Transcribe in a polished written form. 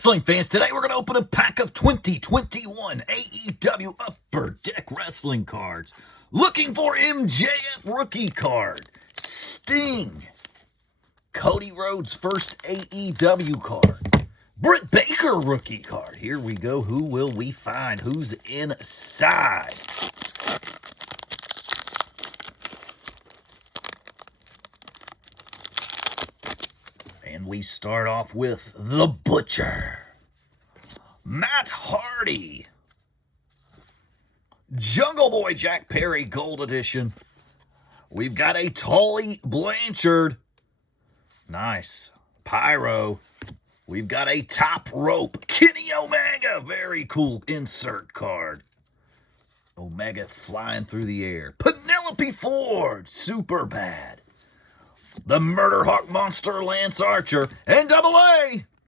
Wrestling fans, today we're going to open a pack of 2021 AEW Upper Deck Wrestling cards. Looking for MJF rookie card, Sting, Cody Rhodes first AEW card, Britt Baker rookie card. Here we go. Who will we find? Who's inside? And we start off with The Butcher, Matt Hardy, Jungle Boy Jack Perry Gold Edition. We've got a Tully Blanchard. Nice. Pyro. We've got a Top Rope Kenny Omega. Very cool insert card. Omega flying through the air. Penelope Ford. Super bad. The Murder Hawk Monster Lance Archer. And Double A.